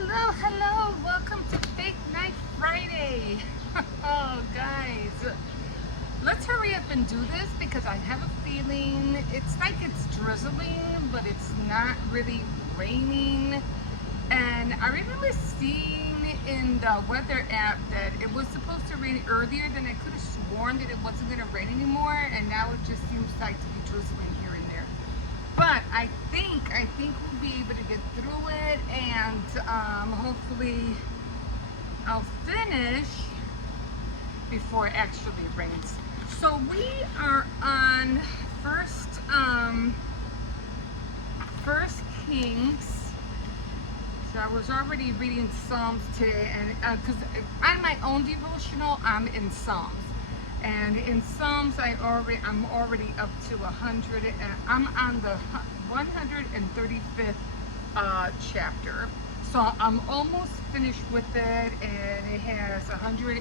Hello, hello. Welcome to Fake Night Friday. Oh, guys. Let's hurry up and do this because I have a feeling it's like it's drizzling, but it's not really raining. And I remember seeing in the weather app that it was supposed to rain earlier, then I could have sworn that it wasn't going to rain anymore, and now it just seems like to be drizzling here and there. But I think we'll be able to get through it, and hopefully I'll finish before it actually rains. So we are on First Kings. So I was already reading Psalms today, and because on my own devotional, I'm in Psalms. And in Psalms, I'm already up to 100, and I'm on the 135th chapter. So I'm almost finished with it, and it has 150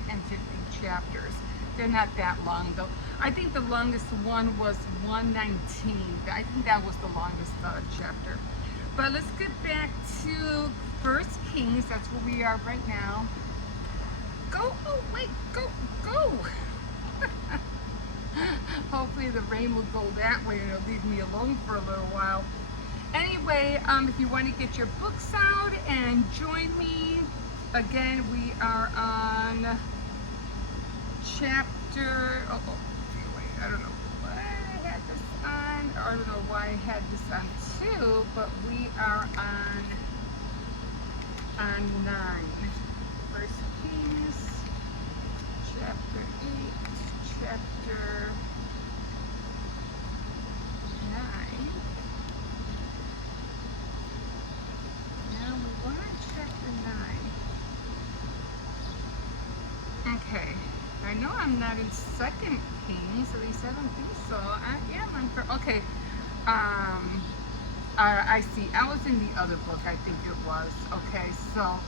chapters. They're not that long though. I think the longest one was 119. I think that was the longest chapter. But let's get back to First Kings. That's where we are right now. Go! Oh wait! Go! Go! Hopefully the rain will go that way and it'll leave me alone for a little while. Anyway, if you want to get your books out and join me, again, we are on chapter, wait, I don't know why I had this on, or I don't know why I had this on too, but we are on 9. First Kings, chapter 8, chapter 9. Now we want chapter 9. Okay, I know I'm not in Second Kings, at least I don't think so. I am on first. Okay, I see. I was in the other book, I think it was. Okay, so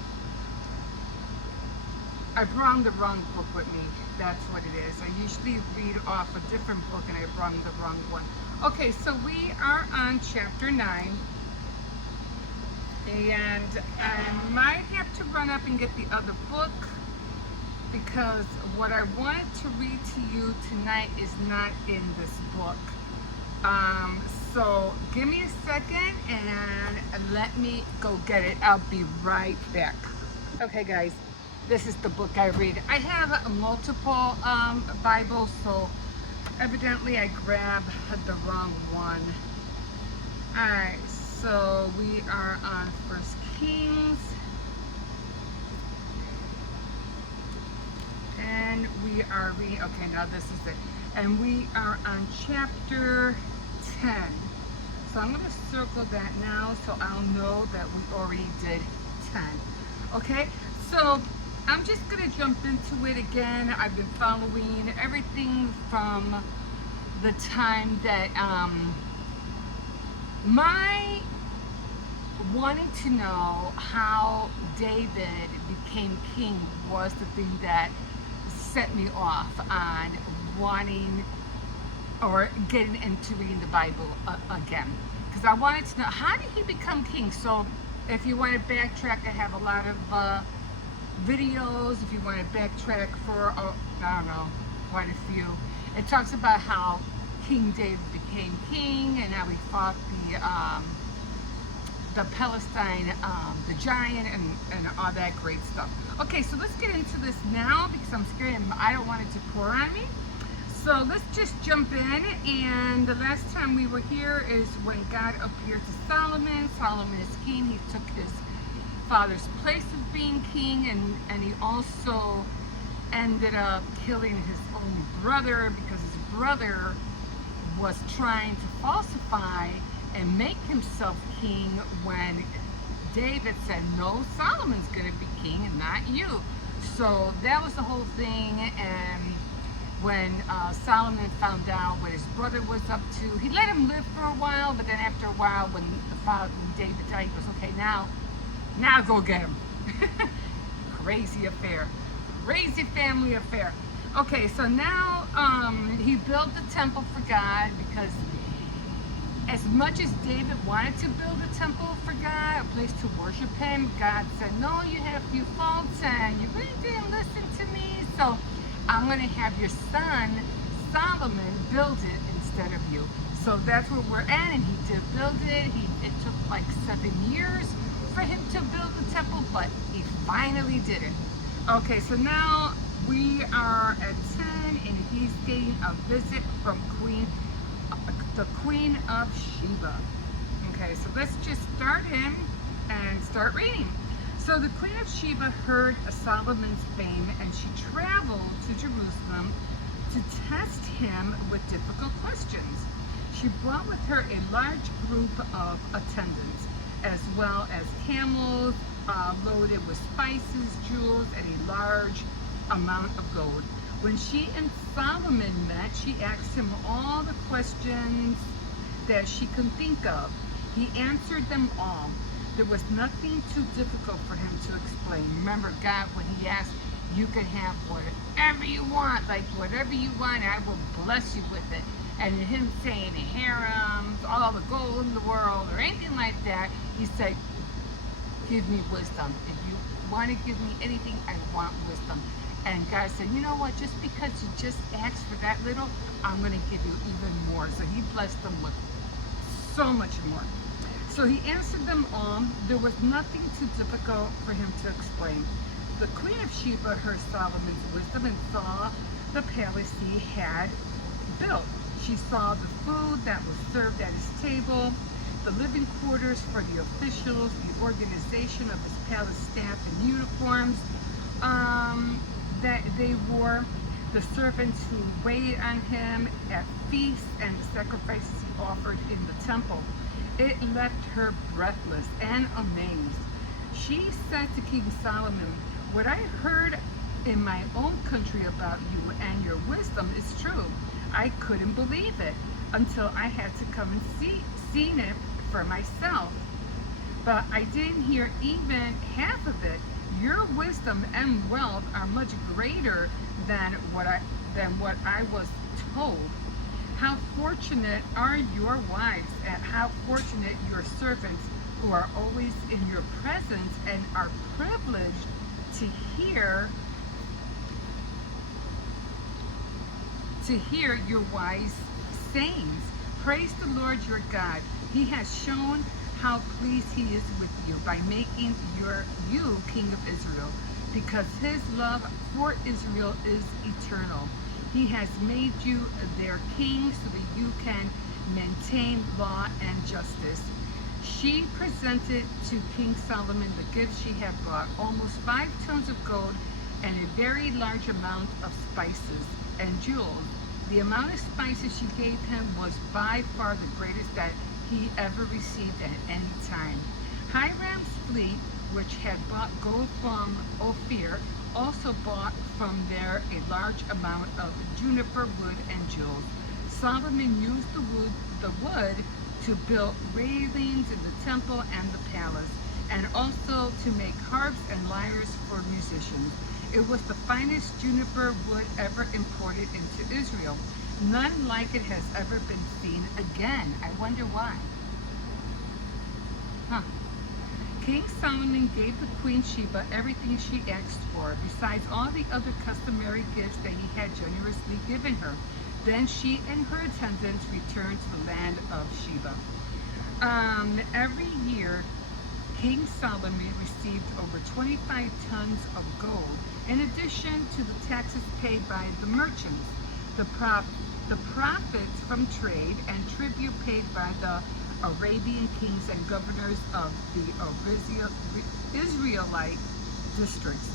I brought the wrong book with me. That's what it is. I usually read off a different book and I brought the wrong one. Okay, so we are on chapter 9. And I might have to run up and get the other book because what I wanted to read to you tonight is not in this book. So give me a second and let me go get it. I'll be right back. Okay, guys. This is the book I read. I have multiple Bibles, so evidently I grabbed the wrong one. Alright, so we are on First Kings. And we are reading, okay, now this is it. And we are on chapter 10. So I'm going to circle that now so I'll know that we already did 10. Okay, so I'm just going to jump into it again. I've been following everything from the time that my wanting to know how David became king was the thing that set me off on wanting or getting into reading the Bible again. Because I wanted to know, how did he become king? So if you want to backtrack, I have a lot of videos. If you want to backtrack for, I don't know, quite a few. It talks about how King David became king and how he fought the Palestine, the giant, and all that great stuff. Okay, so let's get into this now because I'm scared and I don't want it to pour on me. So let's just jump in, and the last time we were here is when God appeared to Solomon. Solomon is king. He took his father's place of being king, and he also ended up killing his own brother because his brother was trying to falsify and make himself king when David said, no, Solomon's going to be king and not you. So that was the whole thing. And when Solomon found out what his brother was up to, he let him live for a while, but then after a while when David died, he goes, okay, now go get him. Crazy affair. Crazy family affair. Okay, so now he built the temple for God because As much as David wanted to build a temple for God, a place to worship him, God said, no, you had a few faults and you really didn't listen to me. So I'm going to have your son, Solomon, build it instead of you. So that's where we're at, and he did build it. It took like 7 years for him to build the temple, but he finally did it. Okay, so now we are at 10, and he's getting a visit from the Queen of Sheba. Okay, so let's just start in and start reading. So the Queen of Sheba heard of Solomon's fame, and she traveled to Jerusalem to test him with difficult questions. She brought with her a large group of attendants, as well as camels loaded with spices, jewels, and a large amount of gold. When she and Solomon met, she asked him all the questions that she could think of. He answered them all. There was nothing too difficult for him to explain. Remember, God, when he asked, you can have whatever you want, like whatever you want, I will bless you with it. And him saying harems, all the gold in the world, or anything like that, he said, give me wisdom. If you want to give me anything, I want wisdom. And God said, you know what, just because you just asked for that little, I'm going to give you even more. So he blessed them with so much more. So he answered them all. There was nothing too difficult for him to explain. The Queen of Sheba heard Solomon's wisdom and saw the palace he had built. She saw the food that was served at his table, the living quarters for the officials, the organization of his palace staff in uniforms that they wore, the servants who waited on him at feasts, and the sacrifices he offered in the temple. It left her breathless and amazed. She said to King Solomon, what I heard in my own country about you and your wisdom is true. I couldn't believe it until I had to come and seen it for myself. But I didn't hear even half of it. Your wisdom and wealth are much greater than what I was told. How fortunate are your wives, and how fortunate your servants who are always in your presence and are privileged to hear your wise sayings. Praise the Lord your God. He has shown how pleased he is with you by making you king of Israel, because his love for Israel is eternal. He has made you their king so that you can maintain law and justice. She presented to King Solomon the gifts she had brought, almost 5 tons of gold and a very large amount of spices and jewels. The amount of spices she gave him was by far the greatest that he ever received at any time. Hiram's fleet, which had bought gold from Ophir, also bought from there a large amount of juniper wood and jewels. Solomon used the wood to build railings in the temple and the palace, and also to make harps and lyres for musicians. It was the finest juniper wood ever imported into Israel. None like it has ever been seen again. I wonder why. King Solomon gave the Queen Sheba everything she asked for, besides all the other customary gifts that he had generously given her. Then she and her attendants returned to the land of Sheba. Every year, King Solomon received over 25 tons of gold, in addition to the taxes paid by the merchants, the profits from trade, and tribute paid by the Arabian kings and governors of the Israelite districts.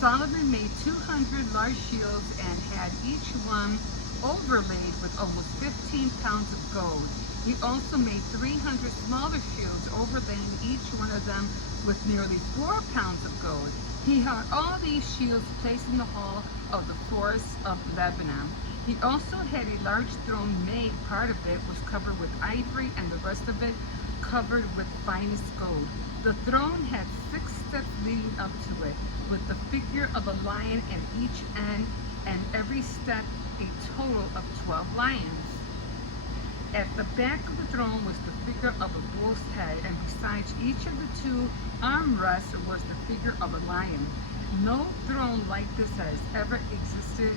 Solomon made 200 large shields and had each one overlaid with almost 15 pounds of gold. He also made 300 smaller shields, overlaying each one of them with nearly 4 pounds of gold. He had all these shields placed in the hall of the forest of Lebanon. He also had a large throne made. Part of it was covered with ivory, and the rest of it covered with finest gold. The throne had 6 steps leading up to it, with the figure of a lion at each end, and every step a total of 12 lions. At the back of the throne was the figure of a bull's head, and besides each of the two armrests was the figure of a lion. No throne like this has ever existed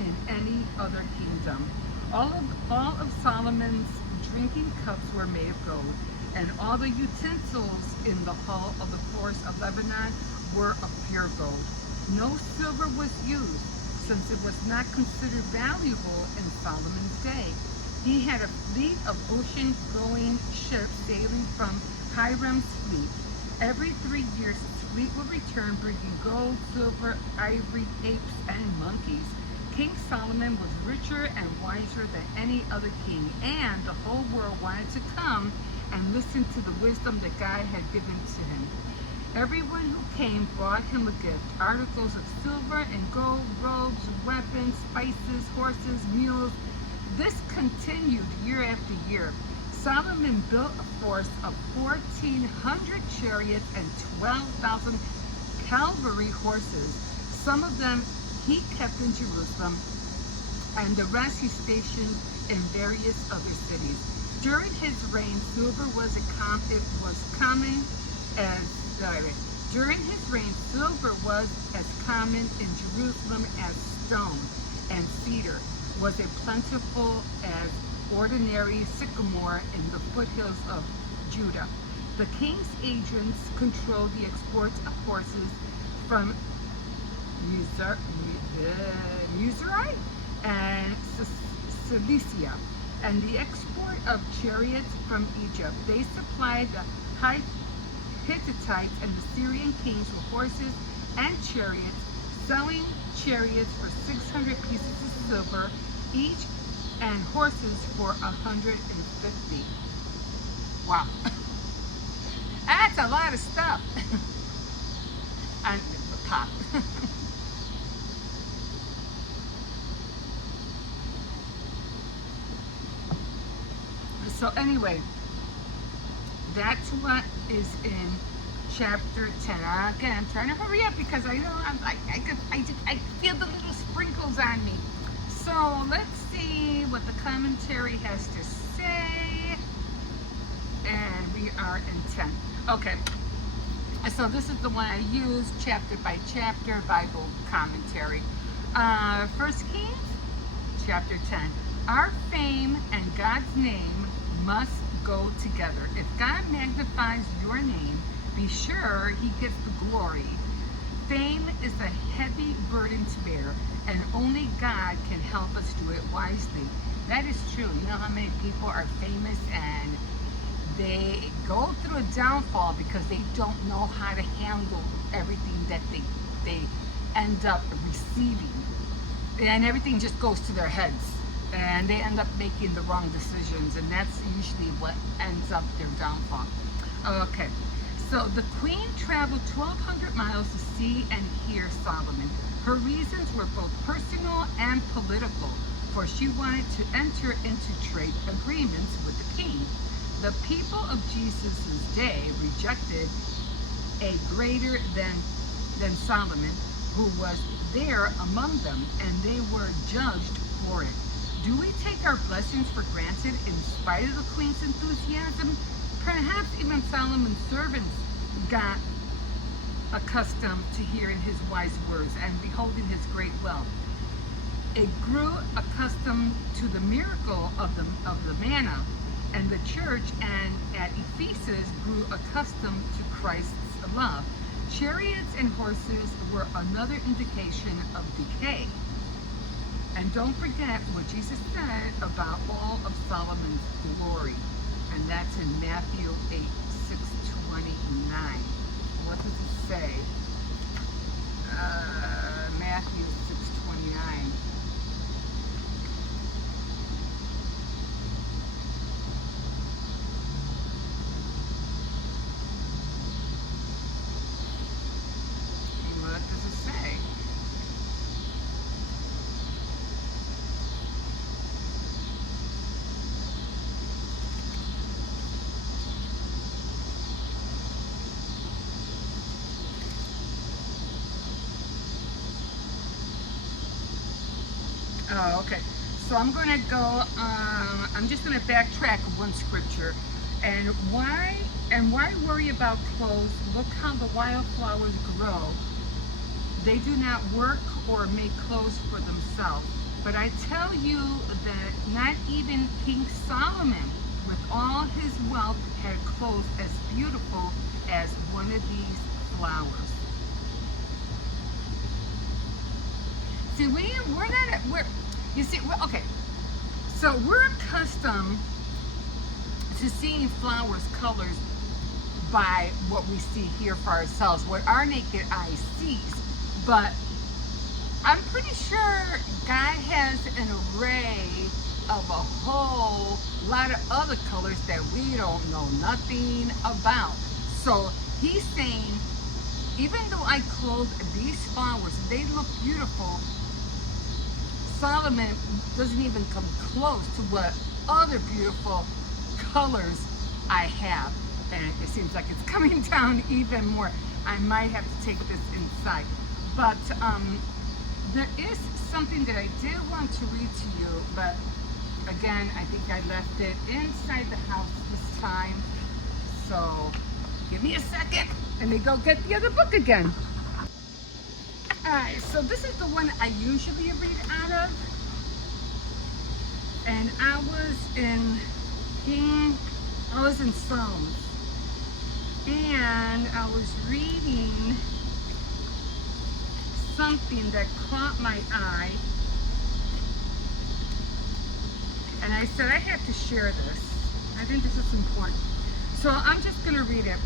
in any other kingdom. All of Solomon's drinking cups were made of gold, and all the utensils in the hall of the forest of Lebanon were of pure gold. No silver was used, since it was not considered valuable in Solomon's day. He had a fleet of ocean-going ships sailing from Hiram's fleet. Every 3 years, his fleet would return, bringing gold, silver, ivory, apes, and monkeys. King Solomon was richer and wiser than any other king, and the whole world wanted to come and listen to the wisdom that God had given to him. Everyone who came brought him a gift, articles of silver and gold, robes, weapons, spices, horses, mules. This continued year after year. Solomon built a force of 1,400 chariots and 12,000 cavalry horses. Some of them he kept in Jerusalem, and the rest he stationed in various other cities. During his reign, silver was common as During his reign, silver was as common in Jerusalem as stone, and cedar was as plentiful as ordinary sycamore in the foothills of Judah. The king's agents controlled the export of horses from Missouri and Cilicia, and the export of chariots from Egypt. They supplied the Hittites and the Syrian kings with horses and chariots, selling chariots for 600 pieces of silver each and horses for 150. Wow. That's a lot of stuff. And pop. So anyway, that's what is in chapter 10. Again, I'm trying to hurry up because I know I feel the little sprinkles on me. So let's see what the commentary has to say. And we are in 10. Okay. So this is the one I use, chapter by chapter Bible commentary. 1 Kings, chapter 10. Our fame and God's name must go together. If God magnifies your name, be sure he gets the glory. Fame is a heavy burden to bear, and only God can help us do it wisely. That is true. You know how many people are famous and they go through a downfall because they don't know how to handle everything that they end up receiving. And everything just goes to their heads. And they end up making the wrong decisions, and that's usually what ends up their downfall. Okay, so the queen traveled 1,200 miles to see and hear Solomon. Her reasons were both personal and political, for she wanted to enter into trade agreements with the king. The people of Jesus' day rejected a greater than Solomon, who was there among them, and they were judged for it. Do we take our blessings for granted in spite of the queen's enthusiasm? Perhaps even Solomon's servants got accustomed to hearing his wise words and beholding his great wealth. It grew accustomed to the miracle of the manna, and the church and at Ephesus grew accustomed to Christ's love. Chariots and horses were another indication of decay. And don't forget what Jesus said about all of Solomon's glory. And that's in Matthew 8:6-29. What does it say? Matthew 6:29. What does it say? Oh, okay. So I'm going to go, I'm just going to backtrack one scripture. And why worry about clothes? Look how the wildflowers grow. They do not work or make clothes for themselves. But I tell you that not even King Solomon, with all his wealth, had clothes as beautiful as one of these flowers. See, okay. So we're accustomed to seeing flowers, colors by what we see here for ourselves, what our naked eye sees. But I'm pretty sure God has an array of a whole lot of other colors that we don't know nothing about. So he's saying, even though I clothe these flowers, they look beautiful, Solomon doesn't even come close to what other beautiful colors I have. And it seems like it's coming down even more. I might have to take this inside. But there is something that I did want to read to you, but again, I think I left it inside the house this time. So give me a second. Let me go get the other book again. Alright, so this is the one I usually read out of. And I was in Psalms. And I was reading something that caught my eye. And I said I had to share this. I think this is important. So I'm just going to read it.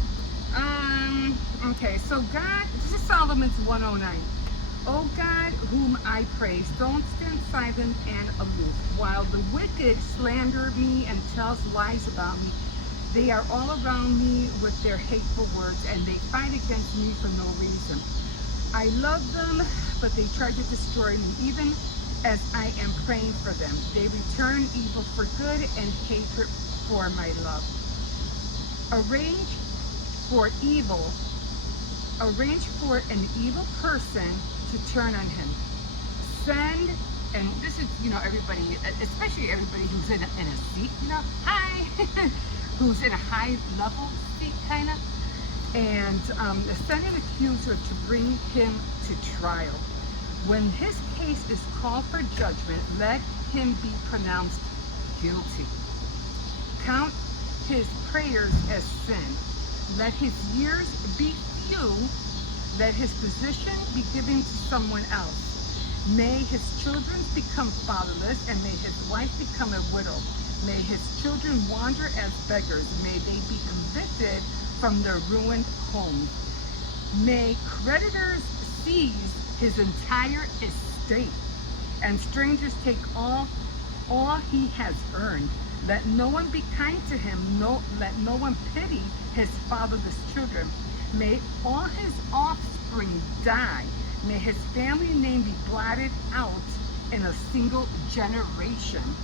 Okay, so God, this is Solomon's 109. O God, whom I praise, don't stand silent and aloof. While the wicked slander me and tells lies about me, they are all around me with their hateful words, and they fight against me for no reason. I love them, but they try to destroy me, even as I am praying for them. They return evil for good and hatred for my love. Arrange for an evil person to turn on him. Send, and this is, everybody, especially everybody who's in a seat, hi, who's in a high level seat, kind of, and send an accuser to bring him to trial. When his case is called for judgment, let him be pronounced guilty. Count his prayers as sin. Let his years be few. Let his position be given to someone else. May his children become fatherless, and may his wife become a widow. May his children wander as beggars. May they be evicted from their ruined homes. May creditors seize his entire estate, and strangers take all he has earned. Let no one be kind to him. Let no one pity his fatherless children. May all his offspring die. May his family name be blotted out in a single generation.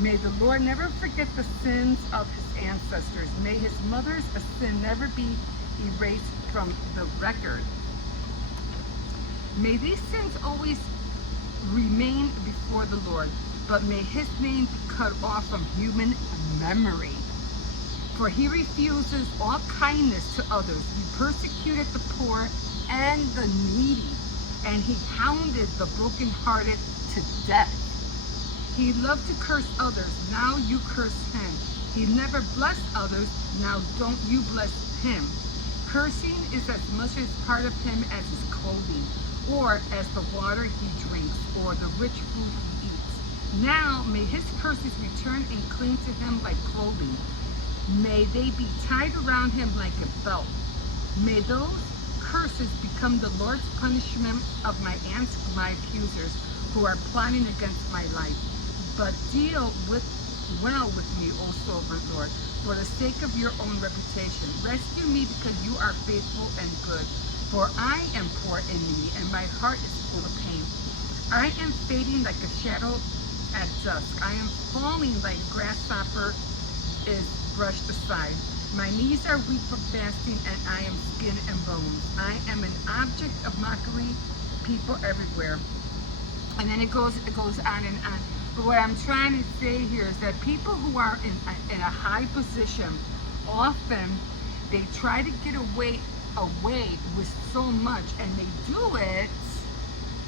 May the Lord never forget the sins of his ancestors. May his mother's sin never be erased from the record. May these sins always remain before the Lord, but may his name be cut off from human memory. For he refuses all kindness to others. He persecuted the poor and the needy, and he hounded the brokenhearted to death. He loved to curse others. Now you curse him. He never blessed others. Now don't you bless him. Cursing is as much as part of him as his clothing, or as the water he drinks, or the rich food he eats. Now may his curses return and cling to him like clothing. May they be tied around him like a belt. May those curses become the Lord's punishment of my accusers who are plotting against my life. But deal well with me, O sovereign Lord, for the sake of your own reputation. Rescue me because you are faithful and good. For I am poor and needy, and my heart is full of pain. I am fading like a shadow at dusk. I am falling like a grasshopper is brushed aside. My knees are weak from fasting, and I am skin and bones. I am an object of mockery, people everywhere. And then it goes on and on. But what I'm trying to say here is that people who are in a high position, often they try to get away with so much, and they do it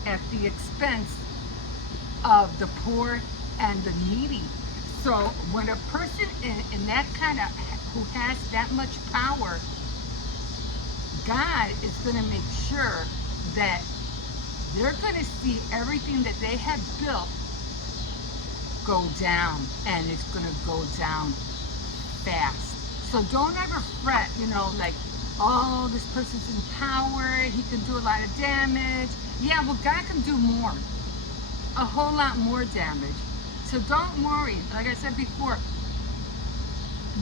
at the expense of the poor and the needy. So when a person in that kind of, who has that much power, God is going to make sure that they're going to see everything that they have built go down, and it's going to go down fast. So don't ever fret, like, oh, this person's in power, he can do a lot of damage. Yeah, well, God can do more, a whole lot more damage. So don't worry. Like I said before,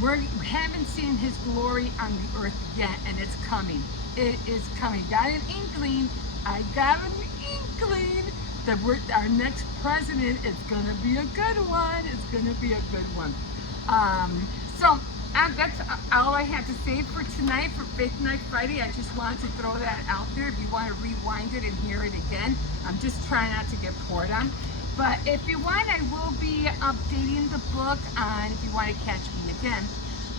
we haven't seen his glory on the earth yet, and it's coming. It is coming. Got an inkling. I got an inkling that our next president is going to be a good one. It's going to be a good one. So that's all I had to say for tonight, for Faith Night Friday. I just wanted to throw that out there. If you want to rewind it and hear it again, I'm just trying not to get poured on. But if you want, I will be updating the book on, if you want to catch me again.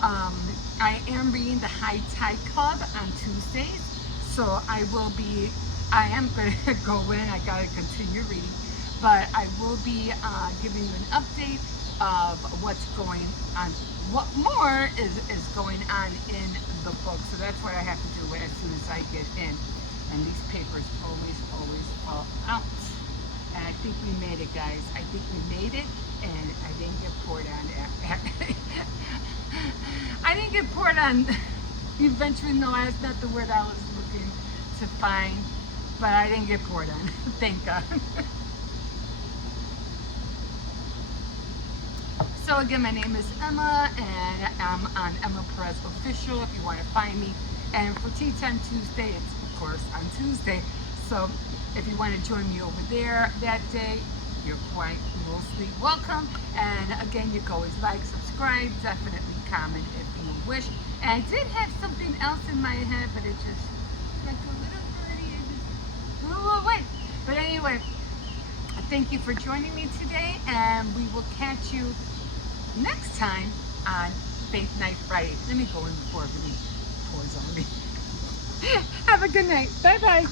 I am reading the High Tide Club on Tuesdays. So I am going to go in. I got to continue reading. But I will be giving you an update of what's going on. What more is going on in the book. So that's what I have to do as soon as I get in. And these papers always fall out. And I think we made it, guys. I think we made it, and I didn't get poured on. I didn't get poured on eventually. No, that's not the word I was looking to find, but I didn't get poured on. Thank God. So again, my name is Emma, and I'm on Emma Perez Official if you want to find me. And for Tea Time Tuesday, it's of course on Tuesday. So if you want to join me over there that day, you're quite mostly welcome. And again, you can always like, subscribe, definitely comment if you wish. And I did have something else in my head, but it just, like a little birdie, it just flew away. But anyway, thank you for joining me today, and we will catch you next time on Faith Night Friday. Let me go in before everybody pours on me. Have a good night. Bye-bye.